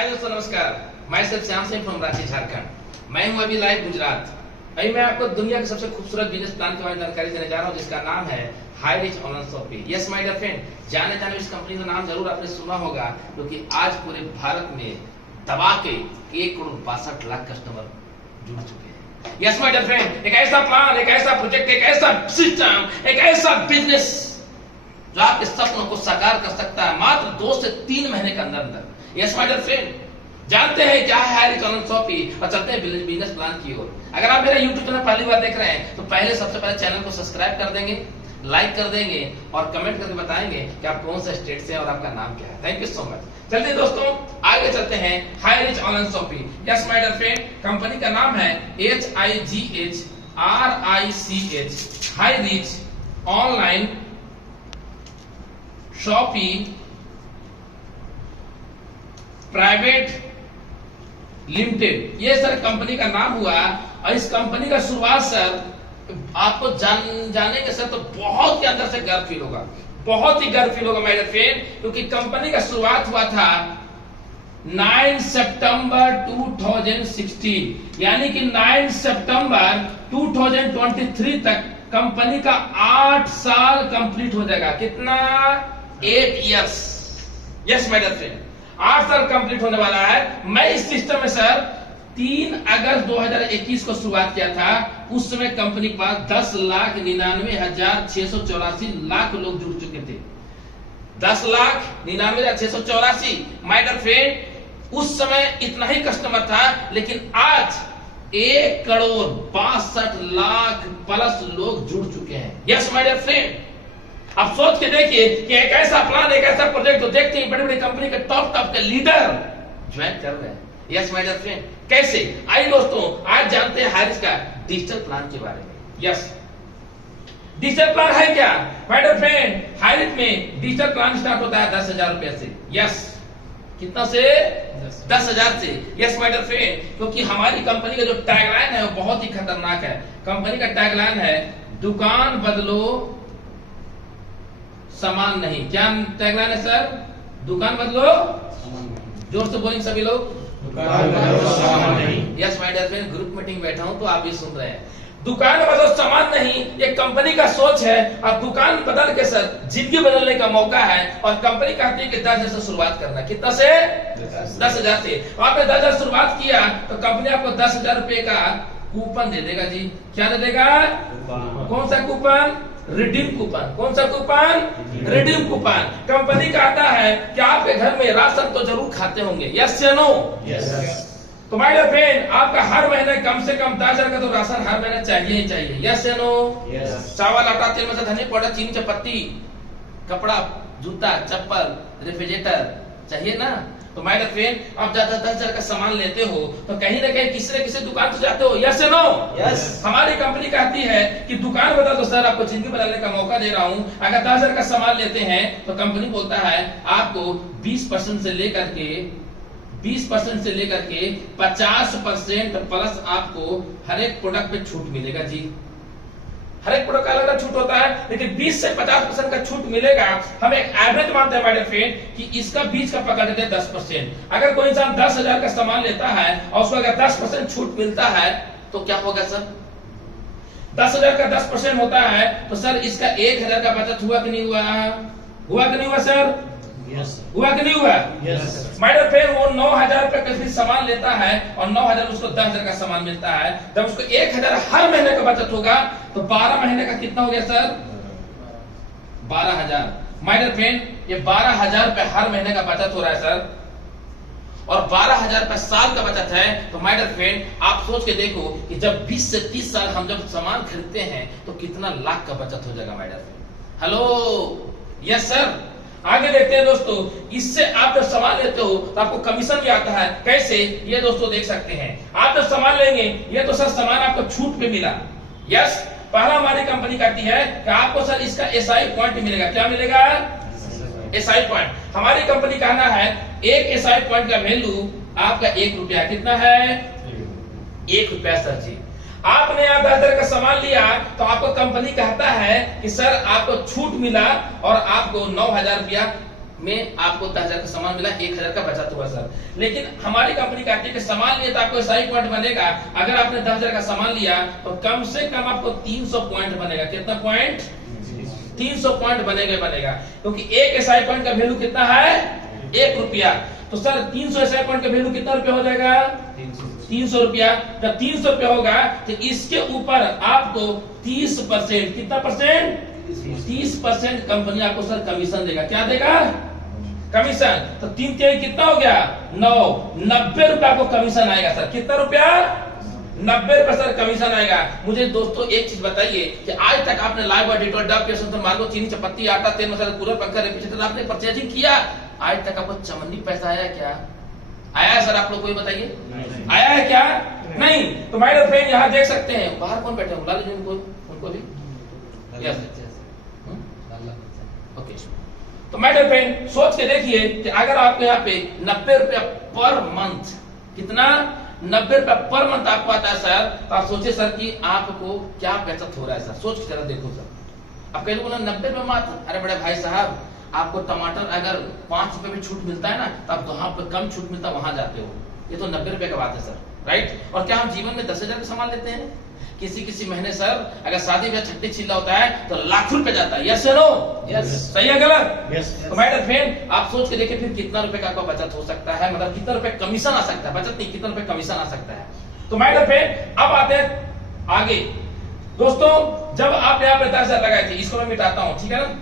हाय दोस्तों नमस्कार, मैं सिर्फ श्याम सिंह फ्रॉम रांची झारखंड। मैं हूं अभी लाइव गुजरात। अभी मैं आपको दुनिया के सबसे खूबसूरत बिजनेस प्लान के बारे में जानकारी देने जा रहा हूं, जिसका नाम है high rich online shopping. Yes my dear friend, जाने इस कंपनी का नाम जरूर आपने सुना होगा, क्योंकि आज पूरे भारत में दबा के 1,62,00,000 कस्टमर जुड़ चुके हैं। यस माय डियर फ्रेंड, एक ऐसा प्लान, एक ऐसा प्रोजेक्ट, एक ऐसा सिस्टम, एक ऐसा बिजनेस जो आपके सपनों को साकार कर सकता है मात्र 2 से 3 महीने के अंदर। यस माय डियर फ्रेंड, जानते हैं क्या है हाई रिच ऑनलाइन शॉपिंग और चलते हैं बिजनेस प्लान की ओर। अगर आप मेरा YouTube चैनल पहली बार देख रहे हैं तो पहले सबसे पहले चैनल को सब्सक्राइब कर देंगे, लाइक कर देंगे और कमेंट करके बताएंगे कि आप कौन सा स्टेट से हैं और आपका नाम क्या है। Thank you so much. चलिए दोस्तों आगे चलते हैं high rich online shopping. Yes my dear friend, company का नाम है HIGH RICH high rich online shopping private limited. ये सर कंपनी का नाम हुआ और इस कंपनी का शुरुआत सर आपको जानेंगे सर तो बहुत ही अंदर से गर्व फील होगा, बहुत ही गर्व फील होगा मेरे फ्रेंड, क्योंकि कंपनी का शुरुआत हुआ था 9 सितंबर 2016, यानी कि 9 सितंबर 2023 तक कंपनी का 8 साल कंप्लीट हो जाएगा। कितना? 8 years. Yes my dear friend, 8 साल कंप्लीट होने वाला है। मैं इस सिस्टम में सर 3 अगस्त 2021 को शुरुआत किया था। उस समय कंपनी के पास 10,99,684 लोग जुड़ चुके थे। 10,99,684। माय डियर फ्रेंड, उस समय इतना ही कस्टमर था, लेकिन आज 1,62,00,000 प्लस लोग जुड़ चुके हैं। यस माय डियर फ्रेंड, आप सोच के देखिए कि एक ऐसा प्लान, एक ऐसा प्रोजेक्ट जो देखते हैं बड़ी बड़ी कंपनी के टॉप के लीडर ज्वाइन कर रहे हैं। यस माय डियर फ्रेंड, कैसे? आइए दोस्तों आज जानते हैं हारिस का डिजिटल प्लान के बारे में। यस, डिजिटल प्लान है क्या? माय डियर फ्रेंड, हारिस में डिजिटल प्लान स्टार्ट होता है 10,000 रुपए से। यस, कितना से? 10,000 से। यस माय डियर फ्रेंड, क्योंकि हमारी कंपनी का जो टैगलाइन है वो बहुत ही खतरनाक है। कंपनी का टैगलाइन है दुकान बदलो सामान नहीं। क्या टैगलाइन है सर? दुकान बदलो, जोर से बोलेंगे सभी लोग, दुकान बदलो सामान नहीं। Yes my dear friend, group meeting बैठा हूं तो आप भी सुन रहे हैं। दुकान बदलो सामान नहीं, ये कंपनी का सोच है। और दुकान बदल के सर जिंदगी बदलने का मौका है। और कंपनी कहती है कि 10,000 से शुरुआत करना। कितना से? 10,000 से। आपने 10,000 शुरुआत किया तो कंपनी आपको 10,000 रुपए का कूपन दे देगा जी। क्या दे देगा? कौन सा कूपन? Redeem coupon. कौन सा कूपन? Redeem coupon. कंपनी कहता है कि आपके घर में राशन तो जरूर खाते होंगे। यस या नो? यस। तो माय डियर फ्रेंड, आपका हर महीने कम से कम 10,000 का तो राशन हर महीने चाहिए ही चाहिए। यस या नो? यस। चावल, आटा, तेल, मसाला, धनिया पाउडर, चीनी, चपत्ती, कपड़ा, जूता, चप्पल, रेफ्रिजरेटर चाहिए ना? तो माय डियर फ्रेंड, आप ज्यादा 10,000 का सामान लेते हो तो कहीं ना कहीं किसी न किसी दुकान से जाते हो। यस या नो? यस। हमारी कंपनी कहती है कि दुकान बता दो सर, आपको जिंदगी बदलने का मौका दे रहा हूं। अगर 10,000 का सामान लेते हैं तो कंपनी बोलता है आपको 20% से लेकर के 50% प्लस आपको हर एक प्रोडक्ट पे छूट मिलेगा जी। हर एक प्रोडक्ट का अलग अलग छूट होता है, लेकिन 20 से 50% का छूट मिलेगा। हम एक एवरेज मानते हैं माय डियर फ्रेंड कि इसका बीच का पकड़ लेते हैं 10%। अगर कोई इंसान 10,000 का सामान लेता है और उसको अगर 10% छूट मिलता है तो क्या होगा सर? 10,000 का 10% होता है तो सर इसका 1,000 का बचत हुआ कि नहीं हुआ? हुआ कि नहीं हुआ सर? Yes, हुआ कि नहीं हुआ? Yes. माय डियर फ्रेंड, वो 9,000 रुपए का सामान लेता है और 9,000 उसको 10,000 का सामान मिलता है। जब उसको 1,000 हर महीने का बचत होगा तो 12 महीने का कितना हो गया सर? 12,000। माय डियर फ्रेंड, ये 12,000 रुपए हर महीने का बचत हो रहा है सर, और 12,000 रुपए साल का बचत है। तो माय डियर फ्रेंड, आप सोच के देखो कि जब 20 से 30 साल हम जब सामान खरीदते हैं तो कितना लाख का बचत हो जाएगा my dear friend. Hello, yes sir. आगे देखते हैं दोस्तों, इससे आप जब सामान लेते हो तो आपको कमीशन भी आता है। कैसे? ये दोस्तों देख सकते हैं। आप जब सामान लेंगे, ये तो सर सामान आपको छूट पे मिला। यस, पहला हमारी कंपनी कहती है कि आपको सर इसका SI पॉइंट मिलेगा। क्या मिलेगा? SI point. हमारी कंपनी कहना है एक SI पॉइंट का वैल्यू आपका 1 रुपया। कितना है? 1 रुपया सर जी। आपने यहाँ 10,000 का सामान लिया तो आपको कंपनी कहता है कि सर आपको छूट मिला और आपको 9,000 रुपया में आपको 10,000 का सामान मिला, 1,000 का बचत हुआ सर। लेकिन हमारी कंपनी कहती है कि सामान लिए तो आपको ऐसा ही पॉइंट बनेगा, अगर आपने 10,000 का सामान लिया तो कम से कम आपको 300 पॉइंट बनेगा। कितना पॉइंट? 300 पॉइंट बनेगा, क्योंकि एक एसआई पॉइंट का वैल्यू कितना है? 1 रुपया। तो सर 300 एसआई पॉइंट का वैल्यू कितना रुपया हो जाएगा? 300 रुपया। जब 300 रुपया होगा तो इसके ऊपर आपको 30%, कितना परसेंट? 30% कंपनी आपको सर कमीशन देगा। क्या देगा? कमीशन। तो 3 3 कितना हो गया? 9, 90 रुपया आपको कमीशन आएगा सर। कितना रुपया? 90 रुपया सर कमीशन आएगा। मुझे दोस्तों एक चीज बताइए कि आज तक आपने लाइव ऑडिटर डब केसन तो मार्गो चीनी चपत्ती आटा तेल मसाला पूरा पंखा रेफ्रिजरेटर आपने परचेजिंग किया, आज तक आपको चमन्नी पैसा आया क्या? आया है सर? आप लोग कोई बताइए, आया है क्या? नहीं। तो माय डियर फ्रेंड यहाँ देख सकते हैं, बाहर कौन बैठे हैं? बुला लीजिए उनको भी। Yes, okay. तो माय डियर फ्रेंड सोच के देखिए कि अगर आपको यहाँ पे 90 रुपया पर मंथ, कितना? 90 रुपया पर मंथ आपको आता है सर, तो आप सोचिए सर कि आपको क्या बचत हो रहा है सर। सोच के जरा देखो सर। अब कई लोगों ने 90 रुपये मात्र, अरे बड़े भाई साहब आपको टमाटर अगर 5 रुपए में छूट मिलता है ना, तो आप जहां पर कम छूट मिलता है वहां जाते हो। ये तो 90 रुपए का बात है सर, राइट? और क्या हम जीवन में 10,000 का सामान लेते हैं? किसी महीने सर अगर शादी में छट्टी चिल्ला होता है तो लाखों रुपए जाता है। यस या नो? यस। सही है गलत? यस। तो माय डियर फ्रेंड आप सोच के देखिए फिर कितना रुपए का आपका बचत हो सकता है, मतलब कितना रुपए कमीशन आ सकता है, बचत नहीं, कितना रुपए कमीशन आ सकता है। तो माय डियर फ्रेंड अब आते हैं आगे। दोस्तों जब आप यहाँ पे 10,000 लगाए थे, इसको मैं मिटाता हूँ, ठीक है ना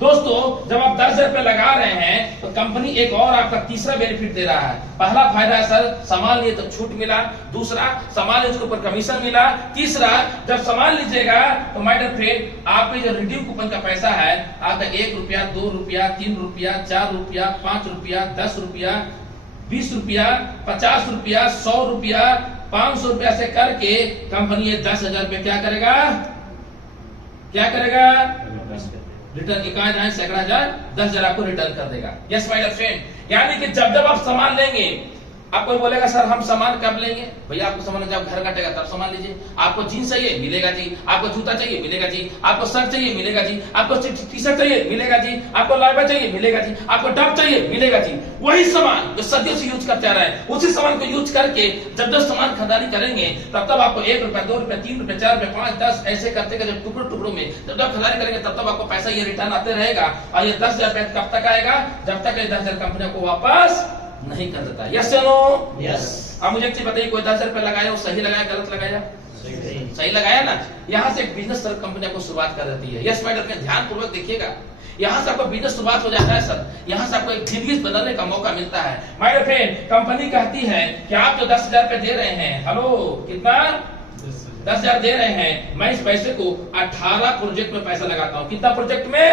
दोस्तों? जब आप 10,000 रुपए लगा रहे हैं तो कंपनी एक और आपका तीसरा बेनिफिट दे रहा है। पहला फायदा है सर सामान लिए तो छूट मिला, दूसरा सामान लिए उसके ऊपर कमीशन मिला, तीसरा जब सामान लीजिएगा तो माय डियर फ्रेंड आपके जो रिडीम कूपन का पैसा है आपका 1 रुपया, 2 रुपया, 3 रुपया, 4 रुपया, 5 रुपया, 10 रुपया, 20 रुपया, 50 रुपया, 100 रुपया, 500 रुपया से करके कंपनी ये 10,000 रुपये क्या करेगा? रिटर्न इकाई जाए सैकड़ा हजार 10,000 आपको रिटर्न कर देगा। यस माय डियर फ्रेंड, यानी कि जब आप सामान लेंगे आप कोई बोलेगा सर हम सामान कब लेंगे? भैया आपको सामान जब घर कटेगा तब सामान लीजिए। आपको जींस चाहिए मिलेगा जी, आपको जूता चाहिए मिलेगा जी, आपको शर्ट चाहिए मिलेगा जी, आपको टी शर्ट चाहिए मिलेगा जी, आपको लाइबा चाहिए मिलेगा जी, आपको टॉप चाहिए मिलेगा जी। वही सामान जो सदियों से यूज करते आ रहे हैं उसी सामान को यूज करके जब सामान खरीदारी करेंगे तब आपको 1 रुपया, 2 रुपया, 3 रुपया, 4 रुपया, 5, 10 ऐसे करते जब टुकड़ों में जब खरीदारी करेंगे तब आपको पैसा ये रिटर्न आते रहेगा। और ये 10,000 रुपया कब तक आएगा? जब तक 10,000 कंपनी को वापस नहीं कर देता। यस या नो? यस। अब मुझे एक चीज बताइए, कोई 10,000 रुपया लगाया वो सही लगाया गलत लगाया? सही लगाया ना। यहाँ से एक बिजनेस सर कंपनी आपको शुरुआत कर देती है। यस माय डियर फ्रेंड ध्यान पूर्वक देखिएगा, यहाँ से आपको बिजनेस शुरुआत हो जाता है सर, यहाँ से आपको एक बिजनेस बनाने का मौका मिलता है। माय डियर फ्रेंड कंपनी कहती है कि आप जो 10,000 रुपये दे रहे हैं, हेलो कितना? 10,000 दे रहे हैं, मैं इस पैसे को 18 प्रोजेक्ट में पैसा लगाता हूँ। कितना प्रोजेक्ट में?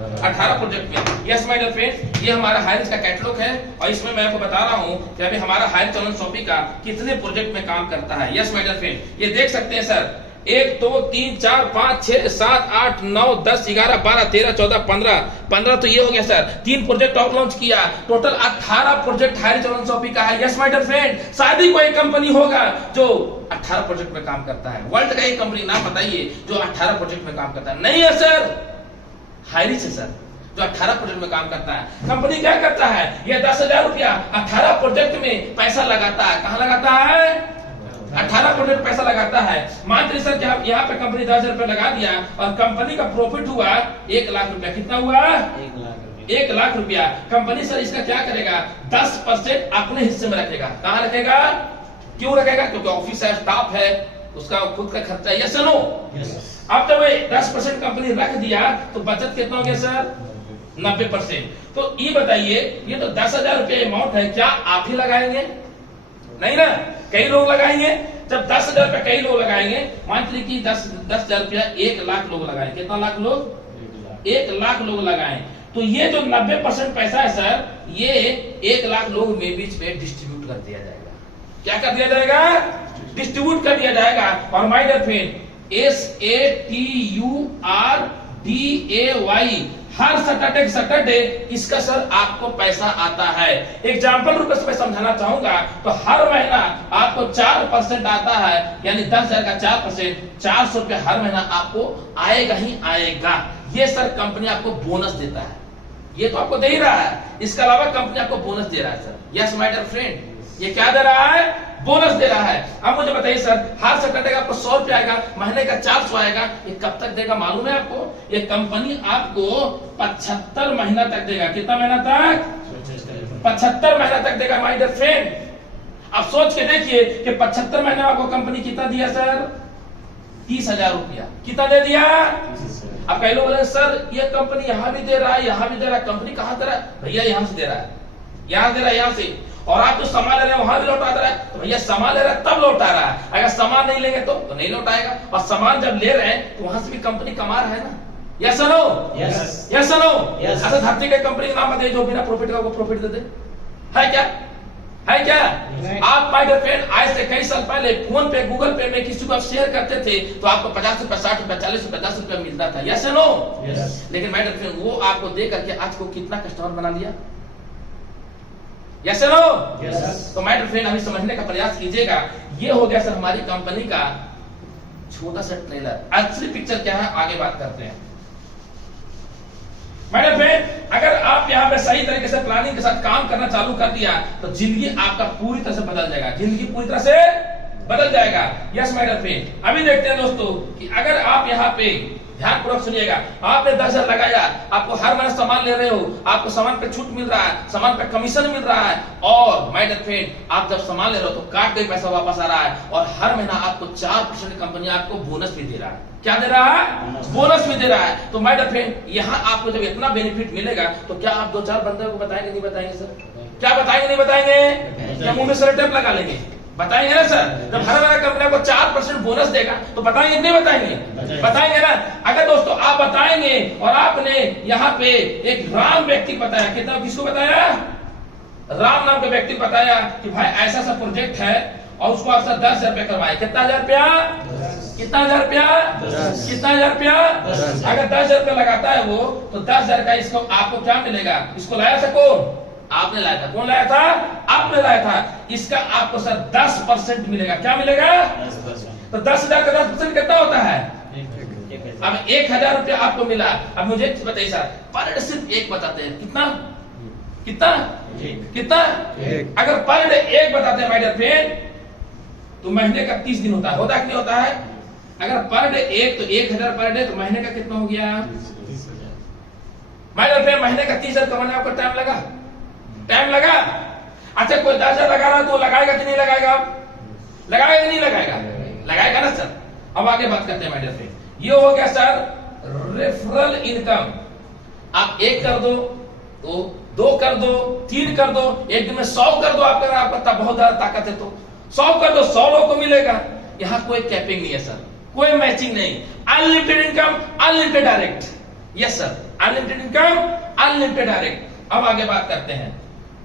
18 प्रोजेक्ट में। यस माय डियर फ्रेंड ये हमारा हायरिज का कैटलॉग है और इसमें मैं आपको बता रहा हूँ कि अभी हमारा हायर चलन शॉपिंग का कितने प्रोजेक्ट में काम करता है। यस माय डियर फ्रेंड ये देख सकते हैं सर, 1 2 3 4 5 6 7 8 9 10 11 12 13 14 15 तो ये हो गया सर। 3 प्रोजेक्ट और लॉन्च किया, टोटल 18 प्रोजेक्ट हायर चलन शॉपिंग का है। यस माय डियर फ्रेंड शायद ही कोई कंपनी होगा जो 18 प्रोजेक्ट में काम करता है। वर्ल्ड का एक कंपनी नाम बताइए जो 18 प्रोजेक्ट में काम करता है। नहीं है सर, हायरिज है सर जो 18 प्रोजेक्ट में काम करता है। कंपनी क्या करता है? ये 10,000 रुपया 18 प्रोजेक्ट में पैसा लगाता है। कहां लगाता है? 18 प्रोजेक्ट पैसा लगाता है। मान लीजिए सर कि यहाँ पे कंपनी 10,000 रुपया लगा दिया और कंपनी का प्रॉफिट हुआ 1 लाख रुपया। कितना हुआ? 1 लाख रुपया। कंपनी सर इसका क्या करेगा? 10% अपने हिस्से में रखेगा। कहां रखेगा? क्यों रखेगा? क्योंकि ऑफिस है, स्टाफ है, उसका खुद का खर्चा है। Yes no? अब जब 10% कंपनी रख दिया तो बचत कितना हो गया सर? 90%। तो ये बताइए ये तो 10,000 रुपया अमाउंट है, क्या आप ही लगाएंगे? नहीं ना, कई लोग लगाएंगे। जब 10,000 रुपया कई लोग लगाएंगे, मान लीजिए कि 10,000 रुपया 1 लाख लोग लगाएंगे। कितना लाख लोग? 1 लाख लोग लगाएं तो ये जो 90% पैसा है सर ये 1 लाख लोग में बीच में डिस्ट्रीब्यूट कर दिया जाएगा। क्या कर दिया जाएगा? डिस्ट्रीब्यूट कर दिया जाएगा। और माय डियर फ्रेंड SATURDAY हर सैटरडे इसका सर आपको पैसा आता है। एग्जाम्पल रूप में समझाना चाहूंगा तो हर महीना आपको 4% आता है, यानी 10,000 का 4%, 400 रुपया हर महीना आपको आएगा ही आएगा। ये सर कंपनी आपको बोनस देता है। ये तो आपको दे ही रहा है, इसके अलावा कंपनी आपको बोनस दे रहा है sir. Yes my dear friend, ये क्या दे रहा है? बोनस दे रहा है। अब मुझे बताइए सर, हर सैटरडे आपको 100 रुपया आएगा, महीने का 400 आएगा, ये कब तक देगा मालूम है आपको? ये कंपनी आपको 75 महीना तक देगा। कितना महीना तक? 75 महीना तक देगा माय डियर फ्रेंड। अब सोच के देखिए कि 75 महीने आपको कंपनी कितना दिया सर? 30,000 रुपया। कितना दे दिया? अब कई लोग बोले सर ये कंपनी यहाँ भी दे रहा है, यहाँ भी दे रहा है, कंपनी कहाँ दे रहा है? भैया यहाँ से दे रहा है, यहाँ दे रहा है, यहाँ से। और आप जो सामान ले रहे हैं वहां भी लौटा दे रहा है, तो भैया सामान ले रहा है तब लौटा रहा है, अगर सामान नहीं लेंगे तो नहीं लौटाएगा। और सामान जब ले रहे हैं तो वहां से भी कंपनी कमा रहा है ना। यस और नो? यस और नो? अच्छा धरती के कंपनी का नाम बताइए जो बिना प्रॉफिट का वो प्रॉफिट दे दे, है क्या? है क्या? आप माय डियर फ्रेंड आज से कई साल पहले फोन पे गूगल पे में किसी को आप शेयर करते थे तो आपको 50 रुपया 60 रुपया 40 रुपया 10 रुपया मिलता था। Yes no? लेकिन माय डियर फ्रेंड वो आपको दे करके आज को कितना कस्टमर बना लिया? Yes no? तो माय डियर फ्रेंड अभी समझने का प्रयास कीजिएगा। ये हो गया सर हमारी कंपनी का छोटा सा ट्रेलर। असली पिक्चर क्या है आगे बात करते हैं। मैडम फ्रेंड अगर आप यहाँ पे सही तरीके से प्लानिंग के साथ काम करना चालू कर दिया तो जिंदगी आपका पूरी तरह से बदल जाएगा, जिंदगी पूरी तरह से बदल जाएगा। यस मैडम फ्रेंड अभी देखते हैं दोस्तों कि अगर आप यहाँ पे ध्यान पूर्वक सुनिएगा, आपने 10,000 लगाया, आपको हर महीने सामान ले रहे हो, आपको सामान पे छूट मिल रहा है, सामान पे कमीशन मिल रहा है, और माय डियर फ्रेंड आप जब सामान ले रहे हो तो काट के पैसा वापस आ रहा है, और हर महीना आपको 4% कंपनी आपको बोनस भी दे रहा है। क्या दे रहा है? बोनस भी दे रहा है। तो माय डियर फ्रेंड यहाँ आपको जब इतना बेनिफिट मिलेगा तो क्या आप 2-4 बंदे को बताएंगे नहीं बताएंगे सर? क्या बताएंगे नहीं बताएंगे? क्या मुंह में सर टेप लगा लेंगे? बताएंगे ना सर। जब हर महीने कंपनी को 4% बोनस देगा तो बताएंगे नहीं बताएंगे? बताएंगे ना। अगर दोस्तों आप बताएंगे और आपने यहाँ पे एक राम व्यक्ति बताया, कितना किसको बताया? राम नाम का व्यक्ति बताया कि भाई ऐसा सा प्रोजेक्ट है और उसको आपसे 10,000 रुपया करवाए। कितना 1,000 रुपया? कितना 1,000 रुपया? कितना 1,000 रुपया? अगर 10,000 रुपया लगाता है वो तो 10,000 का इसको आपको क्या मिलेगा? इसको लाया था कौन? आपने लाया था। कौन लाया था? आपने लाया था। इसका आपको सर 10% मिलेगा। क्या मिलेगा? 10%। तो 10,000 का 10% कितना होता है? अब 1,000 रुपया आपको मिला। अब मुझे बताइए सर पर डे सिर्फ एक बताते हैं, कितना कितना कितना? अगर पर डे एक बताते हैं माय डियर फ्रेंड तो महीने का 30 दिन होता है। होता कि नहीं होता है? अगर पर डे एक तो 1,000 पर डे तो महीने का कितना हो गया? माय डियर फ्रेंड महीने का 30,000 कमाने आपको टाइम लगा? टाइम लगा? अच्छा कोई 10,000 लगा रहा तो लगाएगा कि नहीं लगाएगा? लगाएगा कि नहीं लगाएगा? लगाएगा ना सर। अब आगे बात करते हैं माय डियर फ्रेंड। ये हो गया सर रेफरल इनकम। आप 1 कर दो तो 2 कर दो, 3 कर दो, एक दिन में 100 कर दो। आपका बहुत ज्यादा ताकत है तो 100 कर दो, 100 लोग को मिलेगा। यहाँ कोई कैपिंग नहीं है सर, कोई मैचिंग नहीं। Unlimited income, unlimited direct. Yes sir, unlimited income, unlimited direct. अब आगे बात करते हैं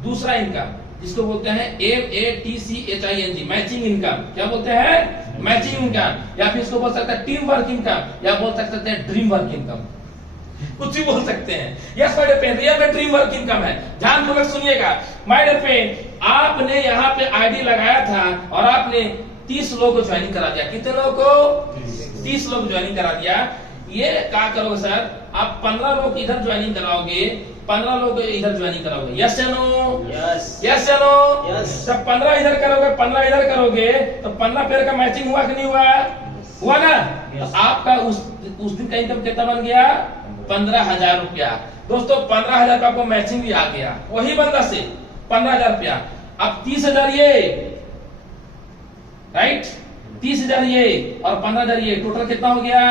दूसरा इनकम जिसको बोलते हैं MATCHING, मैचिंग इनकम। क्या बोलते हैं? मैचिंग इनकम, या फिर इसको बोल सकते हैं टीम वर्क इनकम, या बोल सकते हैं ड्रीम वर्क इनकम। कुछ भी बोल सकते हैं। Yes my dear friend real में ड्रीम वर्क इनकम है। ध्यानपूर्वक सुनिएगा माय डियर फ्रेंड, आपने यहाँ पे आईडी लगाया था और आपने 30 लोगों को ज्वाइनिंग करा दिया। कितने लोगों को? 30 लोग ज्वाइनिंग करा दिया। ये क्या करोगे सर? आप 15 लोग इधर ज्वाइनिंग कराओगे, 15 लोग इधर ज्वाइनिंग कराओगे। यस या नो? यस या नो? जब 15 इधर करोगे, 15 इधर करोगे तो 15 पेयर का मैचिंग हुआ कि नहीं हुआ? हुआ ना? तो आपका उस दिन का इनकम कितना बन गया? 15,000 रुपया। दोस्तों 15,000 का आपको मैचिंग भी आ गया वही बंदा से 15,000 रुपया। अब 30,000 ये राइट, 30,000 ये और 15,000 ये, टोटल कितना हो गया?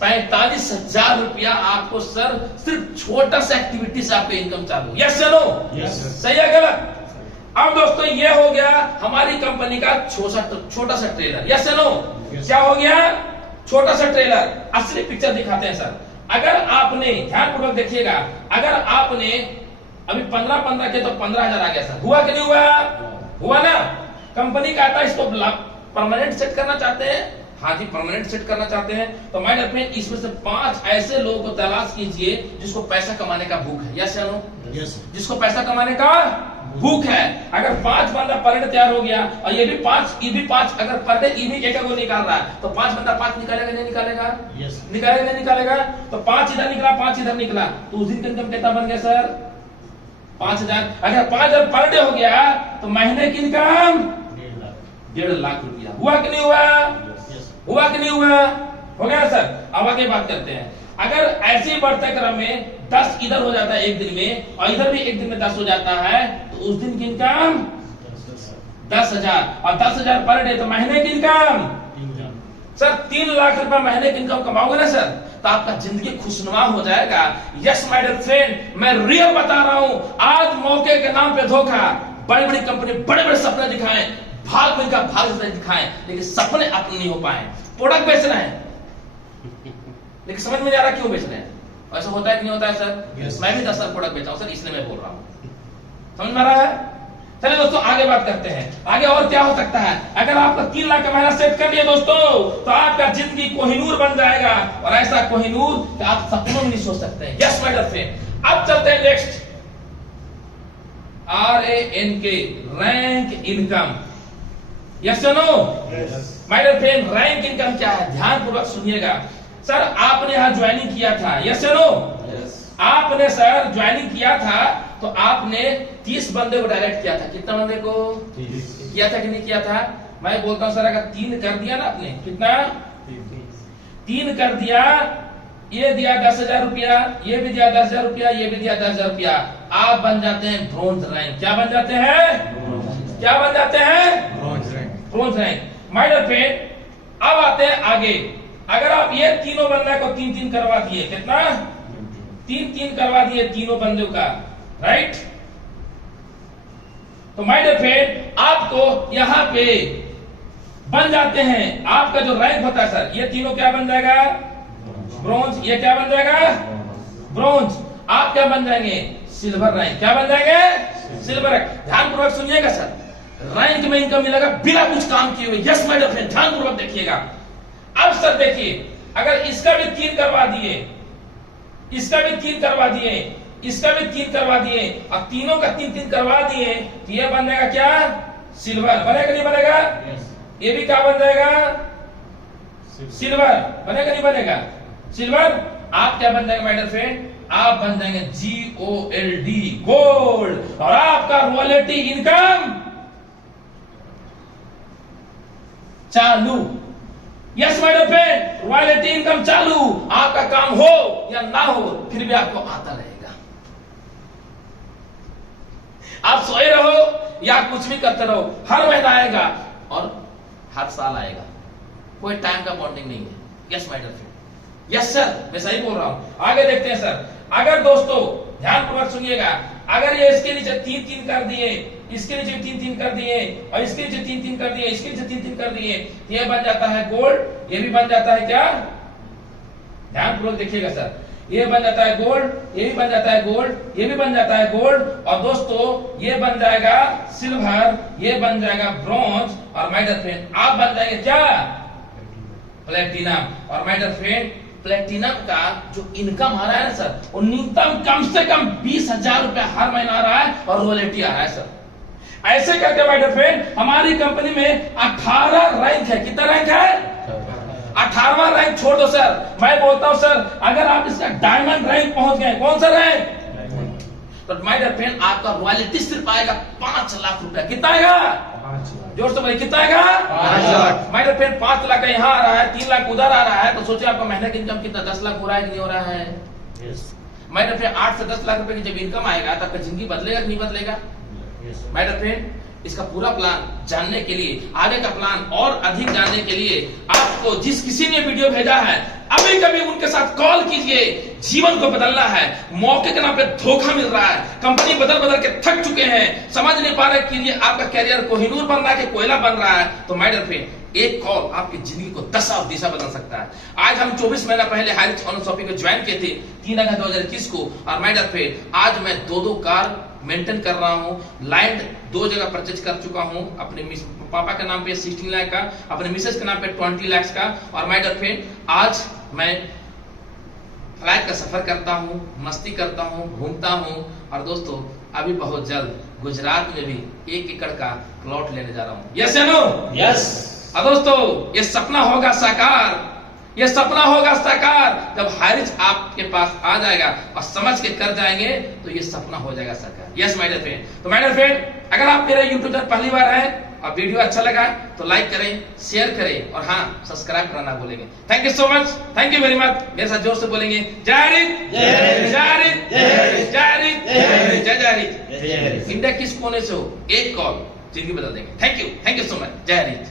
45,000 रुपया आपको सर सिर्फ छोटा सा एक्टिविटी से आपका इनकम चालू। यस चलो सही है गलत? अब दोस्तों ये हो गया हमारी कंपनी का छोटा सा ट्रेलर। यस चलो क्या हो गया? छोटा सा ट्रेलर। असली पिक्चर दिखाते हैं सर। अगर आपने ध्यानपूर्वक देखिएगा, अगर आपने अभी 15 के तो 15,000 आ गया सर। हुआ कि नहीं हुआ? हुआ ना? कंपनी का आता है इसको परमानेंट सेट करना चाहते हैं। हाँ जी परमानेंट सेट करना चाहते हैं तो मैं अपने इसमें से 5 ऐसे लोगों को तलाश कीजिए जिसको पैसा कमाने का भूख है। यस या नो? जिसको पैसा कमाने का भूख है। अगर 5 बंदा पर डे तैयार हो गया और ये भी 5 अगर पर डे ये भी एक को निकाल रहा है तो 5 बंदा 5 निकालेगा नहीं निकालेगा? निकालेगा नहीं निकालेगा? तो 5 इधर निकला 5 इधर निकला तो उस दिन का इनकम कितना बन गया सर? 5000। अगर 5000 पर डे हो गया तो महीने की इनकम 1.5 लाख रुपया। हुआ कि नहीं हुआ? हुआ कि नहीं हुआ? हो गया सर। अब आगे बात करते हैं। अगर ऐसे बढ़ते क्रम में 10 इधर हो जाता है एक दिन में और इधर भी एक दिन में 10 हो जाता है तो उस दिन की इनकम 10,000 और 10,000 पर डे तो महीने की इनकम सर 3 लाख रुपए महीने की इनकम कमाओगे ना सर तो आपका जिंदगी खुशनुमा हो जाएगा। यस माय डियर फ्रेंड, मैं रियल बता रहा हूं। आज मौके के नाम पे धोखा, बड़ी बड़ी कंपनी बड़े बड़े सपने दिखाएं, भाग मिलकर भाग दिखाएं, लेकिन सपने अपने नहीं हो पाए। प्रोडक्ट बेच रहे हैं लेकिन समझ में नहीं आ रहा क्यों बेच रहे हैं। ऐसा होता है कि नहीं होता है सर? yes. मैं भी 10 साल प्रोडक्ट बेचा हूं सर, इसलिए मैं बोल रहा हूं। समझ में आ रहा है? चलिए दोस्तों आगे बात करते हैं। आगे और क्या हो सकता है? अगर आपका 3 लाख का महीना सेट कर लिया दोस्तों तो आपका जिंदगी कोहिनूर बन जाएगा और ऐसा कोहिनूर कि आप सपनों में नहीं सोच सकते हैं। Yes my dear friend. अब चलते हैं next, RANK, rank income. Yes या no? My dear friend, rank income क्या है? ध्यान पूर्वक सुनिएगा। सर आपने यहां ज्वाइनिंग किया था, यस या नो? आपने सर ज्वाइनिंग किया था तो आपने 30 बंदे को डायरेक्ट किया था। कितना बंदे को किया था कि नहीं किया था? मैं बोलता हूं सर अगर 3 कर दिया ना आपने, कितना 3 कर दिया, ये दिया 10,000 रुपया, ये भी दिया 10,000 रुपया, ये भी दिया 10,000 रुपया, आप बन जाते हैं ब्रोंज रैंक। क्या बन जाते हैं? क्या बन जाते हैं? Bronze rank. My dear friend अब आते हैं आगे। अगर आप ये तीनों बंदा को 3-3 करवा दिए, कितना 3-3 करवा दिए तीनों बंदों का, राइट? तो माय डियर फ्रेंड आपको यहां पे बन जाते हैं, आपका जो रैंक होता है सर, ये तीनों क्या बन जाएगा? ब्रोंज। ये क्या बन जाएगा? ब्रोंज। आप क्या बन जाएंगे? Silver rank. क्या बन जाएंगे? Silver rank. ध्यानपूर्वक सुनिएगा सर, रैंक में इनकम मिलेगा बिना कुछ काम किए हुए। यस माय डियर फ्रेंड, ध्यानपूर्वक देखिएगा। अब सर देखिए, अगर इसका भी 3 करवा दिए, इसका भी 3 करवा दिए, इसका भी 3 करवा दिए और तीनों का 3-3 करवा दिए तो ये बन जाएगा क्या? सिल्वर। बनेगा नहीं बनेगा? ये भी क्या बन जाएगा? सिल्वर। बनेगा नहीं बनेगा? सिल्वर। आप क्या बन जाएंगे माय डियर फ्रेंड? आप बन जाएंगे GOLD, गोल्ड। और आपका रॉयल्टी इनकम चालू। Yes my dear friend, royalty income चालू। आपका काम हो या ना हो फिर भी आपको आता रहेगा। आप सोए रहो या कुछ भी करते रहो, हर महीना आएगा और हर साल आएगा। कोई टाइम का बॉन्डिंग नहीं है। Yes my dear friend. Yes sir, मैं सही बोल रहा हूं। आगे देखते हैं सर। अगर दोस्तों ध्यानपूर्वक सुनिएगा, अगर ये इसके नीचे 3-3 कर दिए, इसके नीचे 3-3 कर दिए और इसके नीचे 3-3 कर दिए, इसके नीचे 3-3 कर दिए, ये बन जाता है गोल्ड। ये भी बन जाता है क्या? ध्यानपूर्वक देखिएगा सर, ये बन जाता है गोल्ड, ये भी बन जाता है गोल्ड, ये भी बन जाता है गोल्ड और दोस्तों ये बन जाएगा सिल्वर, ये बन जाएगा ब्रॉन्ज और माय डियर फ्रेंड आप बन जाएंगे क्या? प्लेटिनम। और माय डियर फ्रेंड प्लेटिनम का जो इनकम आ रहा है ना सर, वो न्यूनतम कम से कम 20,000 रुपया हर महीना आ रहा है और रॉयल्टी आ रहा है सर। ऐसे करके माय डियर फ्रेंड हमारी कंपनी में 18 रैंक है। कितना रैंक है? 18वां रैंक छोड़ दो सर, मैं बोलता हूं सर अगर आप इसका डायमंड रैंक पहुंच गए, कौन सा रैंक? तो माय डियर फ्रेंड आपका रॉयल्टी सिर्फ आएगा 5 लाख रुपया। कितना आएगा? जोर से बोलिए, कितना आएगा? 5 lakh. My dear friend 5 lakh यहाँ आ रहा है, 3 लाख उधर आ रहा है, तो सोचिए आपका महीने की इनकम कितना? 10 लाख हो रहा है कि नहीं हो रहा है? माय डियर फ्रेंड 8 से 10 लाख रुपए की जब इनकम आएगा तो आपका जिंदगी बदलेगा कि नहीं बदलेगा? माय डियर फ्रेंड इसका पूरा प्लान जानने के लिए, आगे का प्लान और अधिक जानने के लिए आपको जिस किसी ने वीडियो भेजा है अभी कभी उनके साथ कॉल कीजिए। जीवन को बदलना है, मौके के नाम पे धोखा मिल रहा है, कंपनी बदल बदल के थक चुके हैं, समझ नहीं पा रहे कि ये आपका कैरियर कोहिनूर बन रहा है कि कोयला बन रहा है, तो माय डियर फ्रेंड एक कॉल आपकी जिंदगी को दशा और दिशा बदल सकता है। आज हम 24 महीना पहले हाईरिच ऑनलाइन शॉपिंग को ज्वाइन किए थे 3 अगस्त 2021 को और माय डियर फ्रेंड आज मैं 2 कार मेंटेन कर रहा हूं, लैंड 2 जगह परचेज कर चुका हूं, अपने पापा के नाम पे 16 लाख का, अपने मिसेज के नाम पे 20 लाख का और माय डियर फ्रेंड आज मैं फ्लाइट का सफर करता हूं, मस्ती करता हूं, घूमता हूं और दोस्तों अभी बहुत जल्द गुजरात में भी 1 एकड़ का प्लॉट लेने जा रहा हूं। यस या नो? यस। अब दोस्तों ये सपना होगा साकार, ये सपना होगा साकार जब हारिज आपके पास आ जाएगा और समझ के कर जाएंगे तो ये सपना हो जाएगा साकार। Yes my dear friend. तो माय डियर फ्रेंड, अगर आप मेरे यूट्यूब चैनल पहली बार है और वीडियो अच्छा लगा तो लाइक करें, शेयर करें और हाँ सब्सक्राइब करना ना भूलेंगे। Thank you so much, thank you very much. मेरे साथ जोर से बोलेंगे जय हिंद, जय हिंद, जय हिंद, जय हिंद, जय हिंद। इंडिया किस कोने से हो एक कॉल जिंदगी बदल देंगे। Thank you so much. जय हिंद।